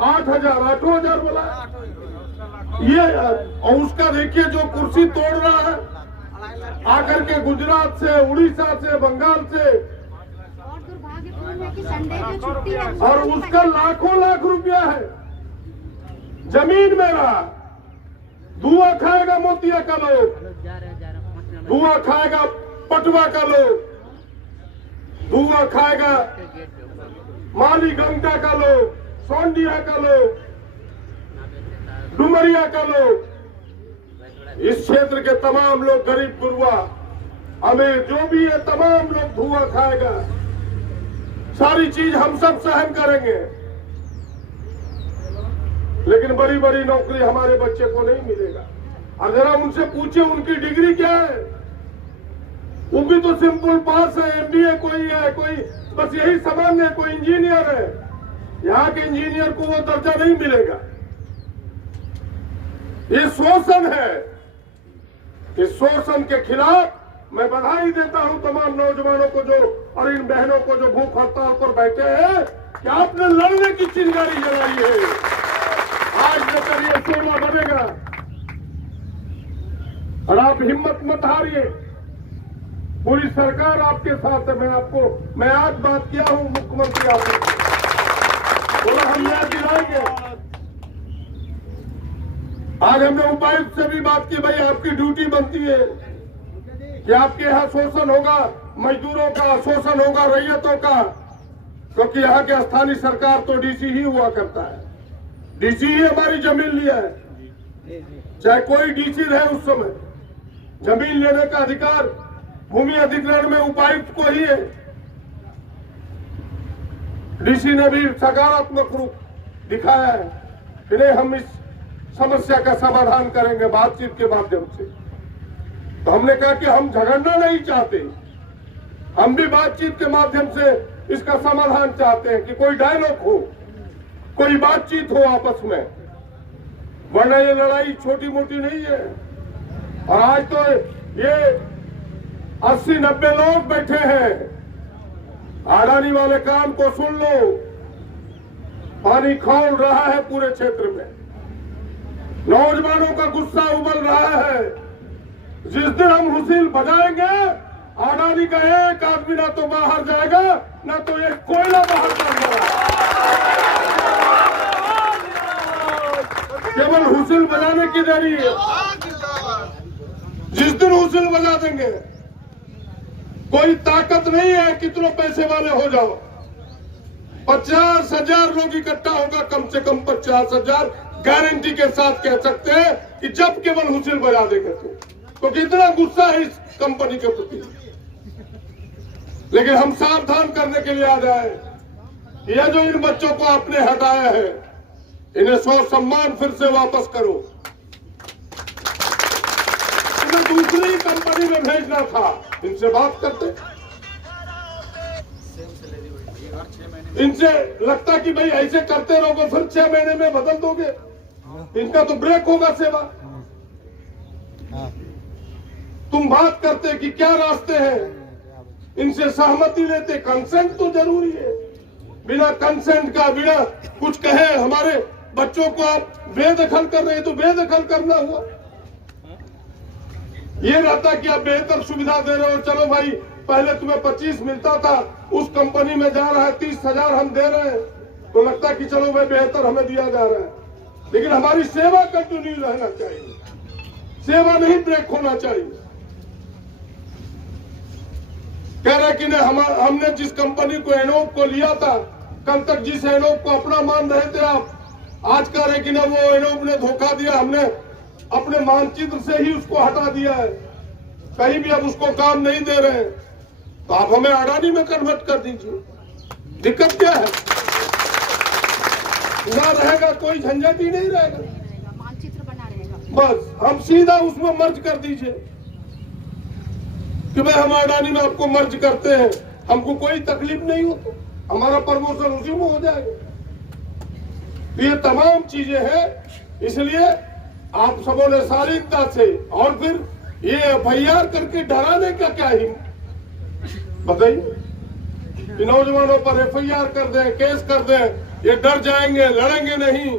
8,000 8,000 बोला ये। और उसका देखिए जो कुर्सी तोड़ रहा है आकर के गुजरात से, उड़ीसा से, बंगाल से, और दुर्भाग्यपूर्ण है कि संडे को छुट्टी है और उसका लाखों लाख रुपया है जमीन में रहा। धुआं खाएगा मोतिया का लोग, धुआं खाएगा पटवा का लोग, धुआं खाएगा मालीगंगा का लोग, सोंडिया का लोग, डुमरिया का लोग, इस क्षेत्र के तमाम लोग, गरीब गुरुआ अमीर जो भी है तमाम लोग धुआं खाएगा। सारी चीज हम सब सहन करेंगे, लेकिन बड़ी बड़ी नौकरी हमारे बच्चे को नहीं मिलेगा। अगर हम उनसे पूछे उनकी डिग्री क्या है, वो भी तो सिंपल पास है, एमबीए कोई है, कोई बस यही सामान्य, कोई इंजीनियर है। यहाँ के इंजीनियर को वो दर्जा नहीं मिलेगा। ये शोषण है। इस शोषण के खिलाफ मैं बधाई देता हूं तमाम नौजवानों को जो और इन बहनों को जो भूख हड़ताल पर बैठे हैं कि आपने लड़ने की चिंगारी जलाई है। आज लेकर ये शोला बनेगा और आप हिम्मत मत हारिए। पूरी सरकार आपके साथ है। मैं आज बात किया हूं मुख्यमंत्री आपसे, बोला हम न्याय दिलाएंगे। आज हमने उपायुक्त से भी बात की, भाई आपकी ड्यूटी बनती है कि आपके यहाँ शोषण होगा, मजदूरों का शोषण होगा, रैयतों का, क्योंकि यहाँ के स्थानीय सरकार तो डीसी ही हुआ करता है। डीसी ही हमारी जमीन लिया है, चाहे कोई डीसी रहे उस समय जमीन लेने का अधिकार भूमि अधिग्रहण में उपायुक्त को ही है। डीसी ने भी सकारात्मक रूप दिखाया है कि नहीं हम इस समस्या का समाधान करेंगे बातचीत के माध्यम से। तो हमने कहा कि हम झगड़ना नहीं चाहते, हम भी बातचीत के माध्यम से इसका समाधान चाहते हैं कि कोई डायलॉग हो, कोई बातचीत हो आपस में, वरना ये लड़ाई छोटी मोटी नहीं है। और आज तो ये 80-90 लोग बैठे हैं। अडानी वाले काम को सुन लो, पानी खौल रहा है पूरे क्षेत्र में, नौजवानों का गुस्सा उबल रहा है। जिस दिन हम हुसील बजाएंगे, अडानी का एक आदमी ना तो बाहर जाएगा ना तो एक कोयला बाहर जाएगा। केवल हुसील बजाने की देरी है। जिस दिन हुसील बजा देंगे, कोई ताकत नहीं है कितनों पैसे वाले हो जाओ, 50,000 लोग इकट्ठा होगा, कम से कम 50,000 गारंटी के साथ कह सकते हैं कि जब केवल हुसील बजा देंगे तो कितना गुस्सा है इस कंपनी के प्रति। लेकिन हम सावधान करने के लिए आ जाए, यह जो इन बच्चों को आपने हटाया है, इन्हें सौ सम्मान फिर से वापस करो। इन्हें दूसरी कंपनी में भेजना था, इनसे बात करते। इनसे लगता कि भाई ऐसे करते रहोगे फिर 6 महीने में बदल दोगे, इनका तो ब्रेक होगा सेवा। तुम बात करते कि क्या रास्ते हैं, इनसे सहमति लेते। कंसेंट तो जरूरी है, बिना कंसेंट का, बिना कुछ कहे हमारे बच्चों को आप बेदखल कर रहे हैं, तो बेदखल करना हुआ। ये रहता कि आप बेहतर सुविधा दे रहे हो, चलो भाई पहले तुम्हें 25 मिलता था, उस कंपनी में जा रहा है 30,000 हम दे रहे हैं, तो लगता कि चलो भाई बेहतर हमें दिया जा रहा है। लेकिन हमारी सेवा कंटिन्यू रहना चाहिए, सेवा नहीं ब्रेक होना चाहिए। कह रहे कि नहीं, हमने जिस कंपनी को एनोप को लिया था, कल तक जिस एनोप को अपना मान रहे थे आप, आज कह रहे कि ना वो एनोप ने धोखा दिया, हमने अपने मानचित्र से ही उसको हटा दिया है, कहीं भी अब उसको काम नहीं दे रहे हैं, तो आप हमें अडानी में कन्वर्ट कर दीजिए। दिक्कत क्या है? ना रहेगा, कोई झंझट ही नहीं रहेगा, मानचित्र बना रहेगा, बस हम सीधा उसमें मर्ज कर दीजिए कि भाई हम अडानी में आपको मर्ज करते हैं, हमको कोई तकलीफ नहीं हो, तो हमारा प्रमोशन उसी में हो जाएगा। ये तमाम चीजें हैं, इसलिए आप सबों ने शालीनता से, और फिर ये एफआईआर करके डराने का क्या हिम्मत, बताइए। नौजवानों पर एफआईआर कर दें, केस कर दें, ये डर जाएंगे, लड़ेंगे नहीं,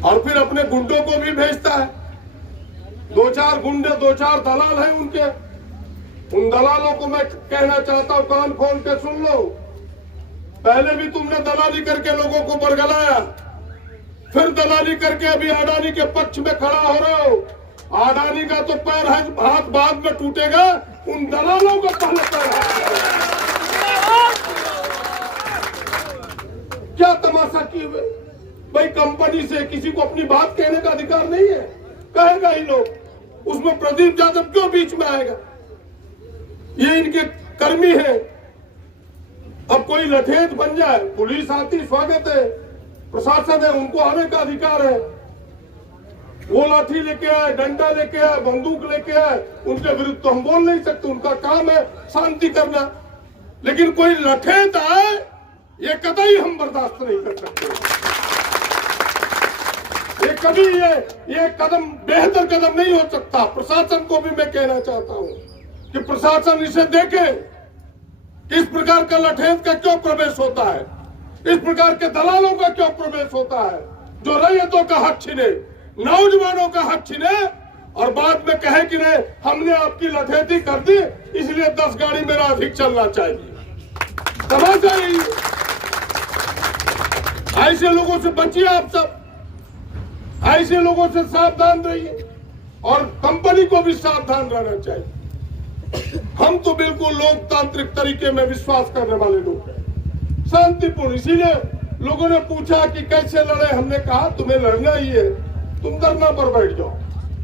और फिर अपने गुंडों को भी भेजता है। 2-4 गुंडे, 2-4 दलाल हैं उनके। उन दलालों को मैं कहना चाहता हूं, कान खोल के सुन लो। पहले भी तुमने दलाली करके लोगों को बरगलाया, फिर दलाली करके अभी अडानी के पक्ष में खड़ा हो रहे हो। अडानी का तो पैर है, हाथ बाद में टूटेगा, उन दलालों का पहले पैर हाथ। क्या तमाशा किए हुए भाई। कंपनी से किसी को अपनी बात कहने का अधिकार नहीं है, कहेगा ही लोग। उसमें प्रदीप यादव क्यों बीच में आएगा? ये इनके कर्मी है। अब कोई लठेत बन जाए, पुलिस आती, स्वागत है, प्रशासन है, उनको आने का अधिकार है। वो लाठी लेके आए, डंडा लेके आए, बंदूक लेके आए, उनके विरुद्ध तो हम बोल नहीं सकते, उनका काम है शांति करना। लेकिन कोई लठेत आए, ये कतई हम बर्दाश्त नहीं कर सकते। ये कभी ये कदम बेहतर कदम नहीं हो सकता। प्रशासन को भी मैं कहना चाहता हूं कि प्रशासन इसे देखे, इस प्रकार का लठेत का क्यों प्रवेश होता है, इस प्रकार के दलालों का क्यों प्रवेश होता है, जो रैयतों का हक छीने, नौजवानों का हक छीने, और बाद में कहे कि नहीं हमने आपकी लठेती कर दी इसलिए 10 गाड़ी मेरा अधिक चलना चाहिए। तमाशा यही है। ऐसे लोगों से बचिए आप सब, ऐसे लोगों से सावधान रहिए, और कंपनी को भी सावधान रहना चाहिए। हम तो बिल्कुल लोकतांत्रिक तरीके में विश्वास करने वाले लोग हैं, शांतिपूर्ण। इसीलिए लोगों ने पूछा कि कैसे लड़े, हमने कहा तुम्हें लड़ना ही है, तुम धरना पर बैठ जाओ।